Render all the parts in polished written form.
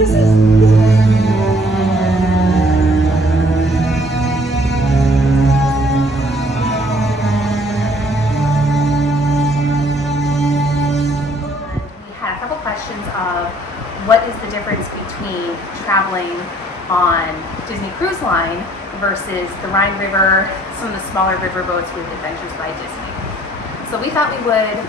had a couple questions of what is the difference between traveling on Disney Cruise Line versus the Rhine River, some of the smaller river boats with Adventures by Disney. So we thought we would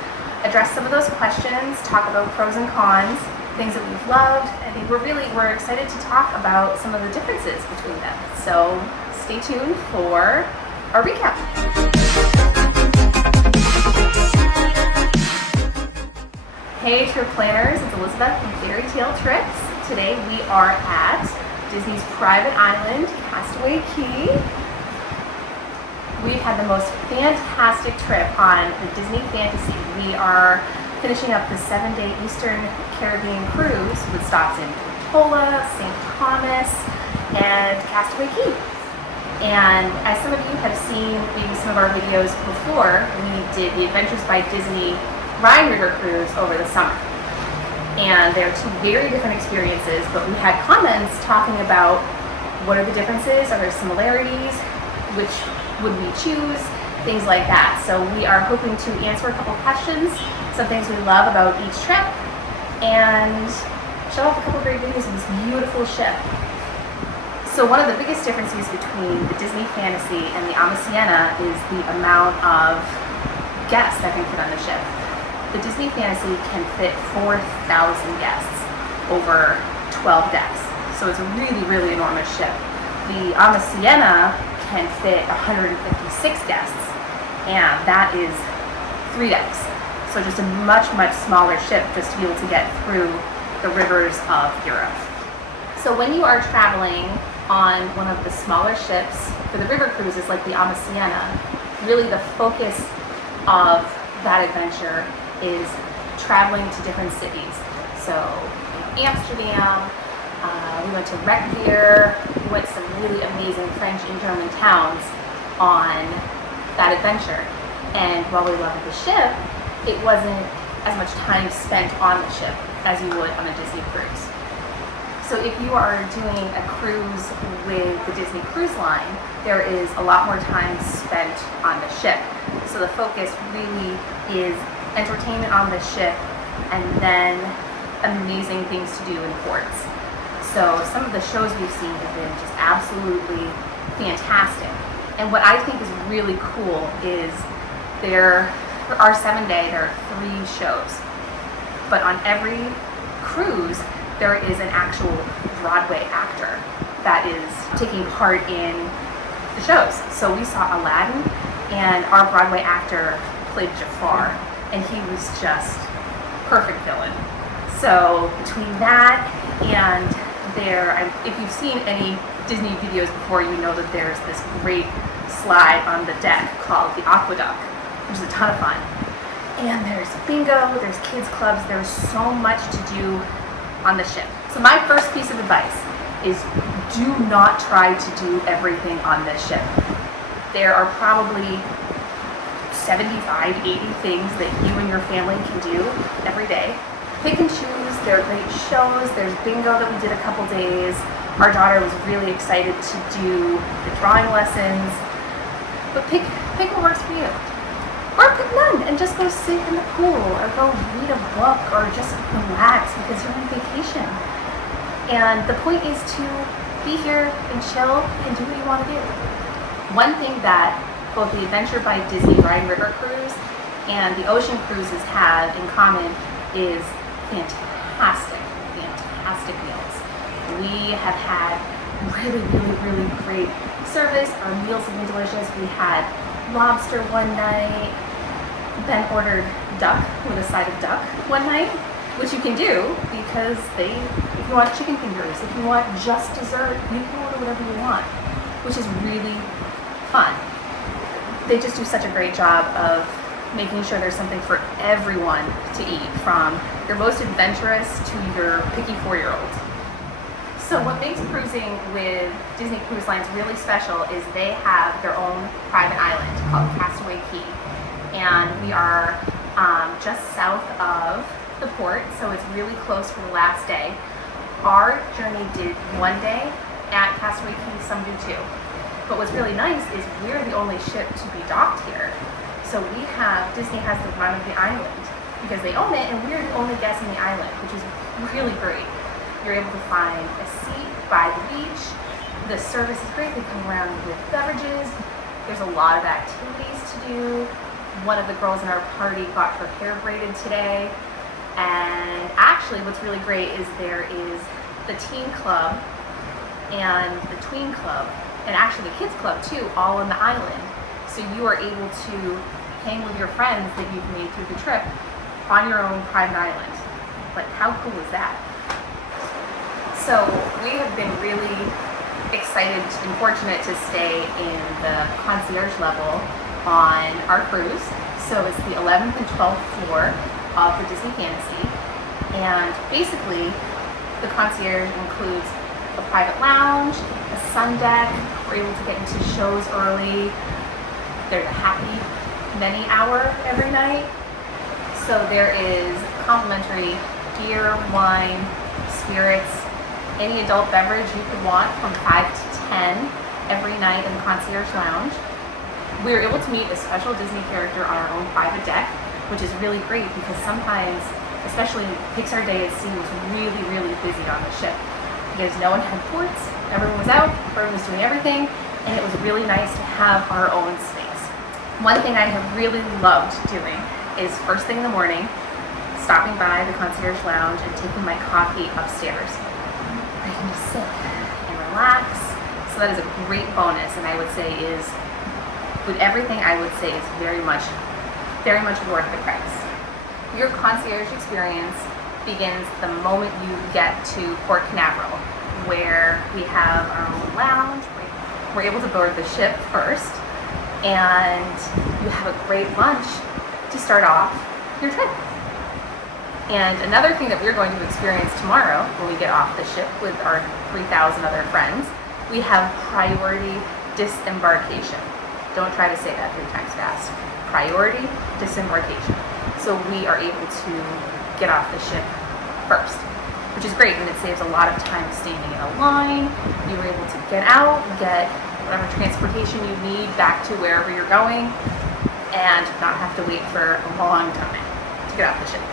address some of those questions, talk about pros and cons, things that we've loved. I think we're excited to talk about some of the differences between them. So stay tuned for our recap. Hey trip planners, it's Elizabeth from Fairy Tale Trips. Today we are at Disney's private island, Castaway Cay. We've had the most fantastic trip on the Disney Fantasy. We are finishing up the 7-day Eastern Caribbean cruise with stops in Pensacola, St. Thomas, and Castaway Cay. And as some of you have seen maybe some of our videos before, we did the Adventures by Disney Rhine River cruise over the summer. And they're two very different experiences, but we had comments talking about what are the differences, are there similarities, which would we choose, things like that. So we are hoping to answer a couple questions, some things we love about each trip, and show off a couple great videos of this beautiful ship. So one of the biggest differences between the Disney Fantasy and the Sienna is the amount of guests that can fit on the ship. The Disney Fantasy can fit 4,000 guests over 12 decks. So it's a really, really enormous ship. The Sienna can fit 156 guests, and that is 3 decks. So just a much, much smaller ship just to be able to get through the rivers of Europe. So when you are traveling on one of the smaller ships for the river cruises like the Sienna, really the focus of that adventure is traveling to different cities. So Amsterdam, we went to Reykjavik, we went to some really amazing French and German towns on that adventure. And while we loved the ship, it wasn't as much time spent on the ship as you would on a Disney cruise. So if you are doing a cruise with the Disney Cruise Line, there is a lot more time spent on the ship. So the focus really is entertainment on the ship and then amazing things to do in ports. So some of the shows we've seen have been just absolutely fantastic. And what I think is really cool is for our 7-day, there are 3 shows. But on every cruise, there is an actual Broadway actor that is taking part in the shows. So we saw Aladdin, and our Broadway actor played Jafar, and he was just perfect villain. So between that and if you've seen any Disney videos before, you know that there's this great slide on the deck called the Aqueduct, which is a ton of fun. And there's bingo, there's kids clubs, there's so much to do on the ship. So my first piece of advice is do not try to do everything on this ship. There are probably 75, 80 things that you and your family can do every day. Pick and choose. There are great shows. There's bingo that we did a couple days. Our daughter was really excited to do the drawing lessons. But pick what works for you. Or pick none and just go sit in the pool or go read a book or just relax because you're on vacation. And the point is to be here and chill and do what you want to do. One thing that both the Adventure by Disney Rhine River cruise and the ocean cruises have in common is fantastic meals. We have had really, really, really great service. Our meals have been delicious. We had lobster one night. Ben ordered duck with a side of duck one night, which you can do because if you want chicken fingers, if you want just dessert, you can order whatever you want, which is really fun. They just do such a great job of making sure there's something for everyone to eat, from your most adventurous to your picky 4-year-old. So what makes cruising with Disney Cruise Lines really special is they have their own private island called Castaway Cay. And we are just south of the port, so it's really close for the last day. Our journey did 1 day at Castaway Cay, some do 2. But what's really nice is we're the only ship to be docked here. So Disney has the run of the island because they own it, and we're the only guests on the island, which is really great. You're able to find a seat by the beach. The service is great. They come around with beverages. There's a lot of activities to do. One of the girls in our party got her hair braided today. And actually what's really great is there is the teen club and the tween club, and actually the kids club too, all on the island. So you are able to hang with your friends that you've made through the trip on your own private island. Like, how cool is that? So we have been really excited and fortunate to stay in the concierge level on our cruise. So it's the 11th and 12th floor of the Disney Fantasy. And basically, the concierge includes a private lounge, a sun deck. We're able to get into shows early. There's a happy many hour every night. So there is complimentary beer, wine, spirits, any adult beverage you could want from 5 to 10 every night in the concierge lounge. We were able to meet a special Disney character on our own private deck, which is really great because sometimes, especially Pixar Day at sea, was really, really busy on the ship because no one had ports, everyone was out, everyone was doing everything, and it was really nice to have our own space. One thing I have really loved doing is first thing in the morning, stopping by the concierge lounge and taking my coffee upstairs. I can just sit and relax. So that is a great bonus, and I would say is, with everything, I would say is very much worth the price. Your concierge experience begins the moment you get to Port Canaveral, where we have our own lounge. We're able to board the ship first, and you have a great lunch to start off your trip. And another thing that we're going to experience tomorrow when we get off the ship with our 3,000 other friends, we have priority disembarkation. Don't try to say that 3 times fast. Priority disembarkation. So we are able to get off the ship first, which is great, and it saves a lot of time standing in a line. You were able to get out, get whatever transportation you need back to wherever you're going, and not have to wait for a long time to get off the ship.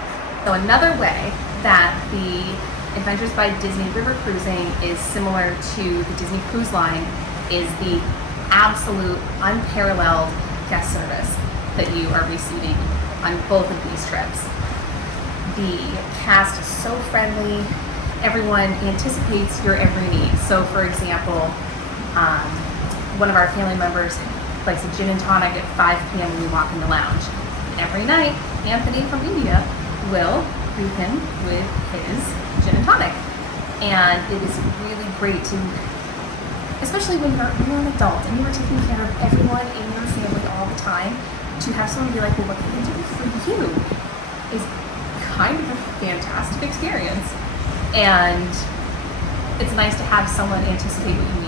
So another way that the Adventures by Disney River Cruising is similar to the Disney Cruise Line is the absolute unparalleled guest service that you are receiving on both of these trips. The cast is so friendly. Everyone anticipates your every need. So for example, one of our family members likes a gin and tonic at 5 p.m. when we walk in the lounge. And every night, Anthony from India will greet him with his gin and tonic. And it is really great to, especially when you're an adult and you're taking care of everyone in your family all the time, to have someone be like, well, what can I do for you, is kind of a fantastic experience. And it's nice to have someone anticipate what you need